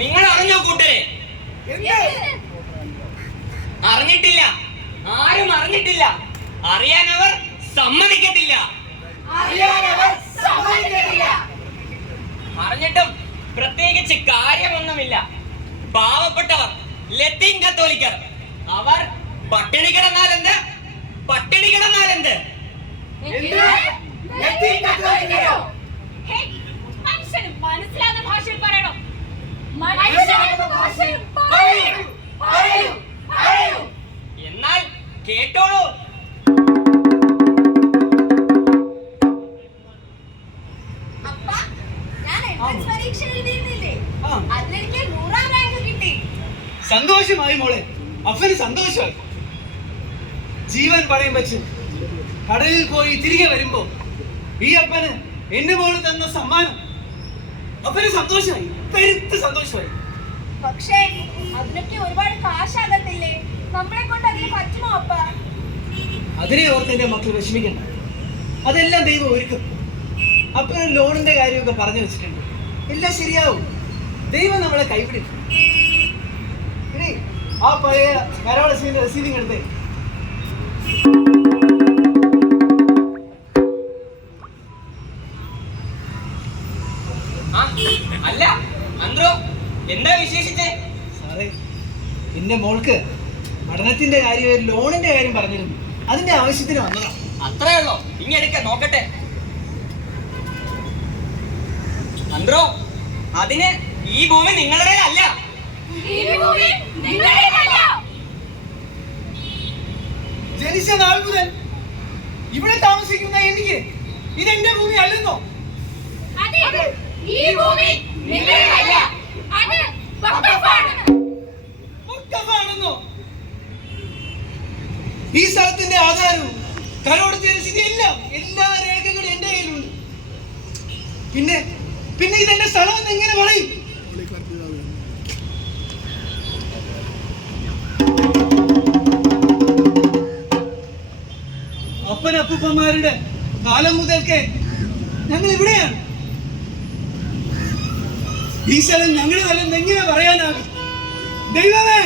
നിങ്ങൾ അറിഞ്ഞോ കൂട്ടരെ? അറിഞ്ഞിട്ടില്ല, ആരും അറിഞ്ഞിട്ടില്ല. അറിയാൻ അവർ സമ്മതിക്കത്തില്ല. അറിഞ്ഞിട്ടും പ്രത്യേകിച്ച് കാര്യമൊന്നുമില്ല. പാവപ്പെട്ടവർ, ലത്തീൻ കത്തോലിക്കർ, അവർ പട്ടിണി കിടന്നാലെന്ത്, പട്ടിണി കിടന്നാലെന്ത്? മനസ്സിലാകുന്ന ഭാഷയിൽ പറയണം. എന്നാൽ കേട്ടോളൂ. സന്തോഷമായി മോളെ, അപ്പന് സന്തോഷമായി. ജീവൻ പണയം വെച്ച് കടലിൽ പോയി തിരികെ വരുമ്പോ ഈ അപ്പന് എന്റെ മോള് തന്ന സമ്മാനം അപ്പന് സന്തോഷമായി, പെരുത്ത് സന്തോഷമായി. പക്ഷേ അതിനൊക്കെ ഒരുപാട് കാശാകത്തില്ലേ? നമ്മളെ കൊണ്ട് അതിന് പറ്റുമോ അപ്പ? അതിനെ ഓർത്ത് എന്റെ മക്കൾ വിഷമിക്കണ്ട, അതെല്ലാം ദൈവം ഒരുക്കും. അപ്പന് ലോണിന്റെ കാര്യമൊക്കെ പറഞ്ഞു വെച്ചിട്ടുണ്ട്, എല്ലാം ശരിയാവും. ദൈവം നമ്മളെ കൈപിടിക്കും. ഇനി ആ പഴയ കരോളസിന്റെ റെസീവിങ് എടുത്തേ. അല്ല അന്ത്രോ, എന്താ വിശേഷിച്ചേ? സാറേ, എന്റെ മോൾക്ക് പഠനത്തിന്റെ കാര്യം, ലോണിന്റെ കാര്യം പറഞ്ഞിരുന്നു, അതിന്റെ ആവശ്യത്തിന് വന്നതാ. അത്രേ ഉള്ളോ? ഇങ്ങെടുക്ക നോക്കട്ടെ. അന്ത്രോ, അതിന് ഈ ഭൂമി നിങ്ങളുടേതല്ല. ജനിച്ച നാൾ മുതൽ ഇവിടെ താമസിക്കുന്ന എനിക്ക് ഇതെന്റെ ഭൂമി അല്ലെന്നോ? വഖഫാണെന്നോ? ഈ സ്ഥലത്തിന്റെ ആധാരവും കരോടത്തിന്റെ രസീതും എല്ലാ രേഖകളും എന്റെ കയ്യിലുണ്ട്. പിന്നെ ഇതെന്റെ സ്ഥലം എന്ന് എങ്ങനെ പറയും? അപ്പനപ്പൂപ്പന്മാരുടെ കാലം മുതൽക്കേ ഞങ്ങൾ ഇവിടെയാണ്. ഈ സ്ഥലം ഞങ്ങളുടെ സ്ഥലം എങ്ങനെ പറയാനാകും? ദൈവമേ,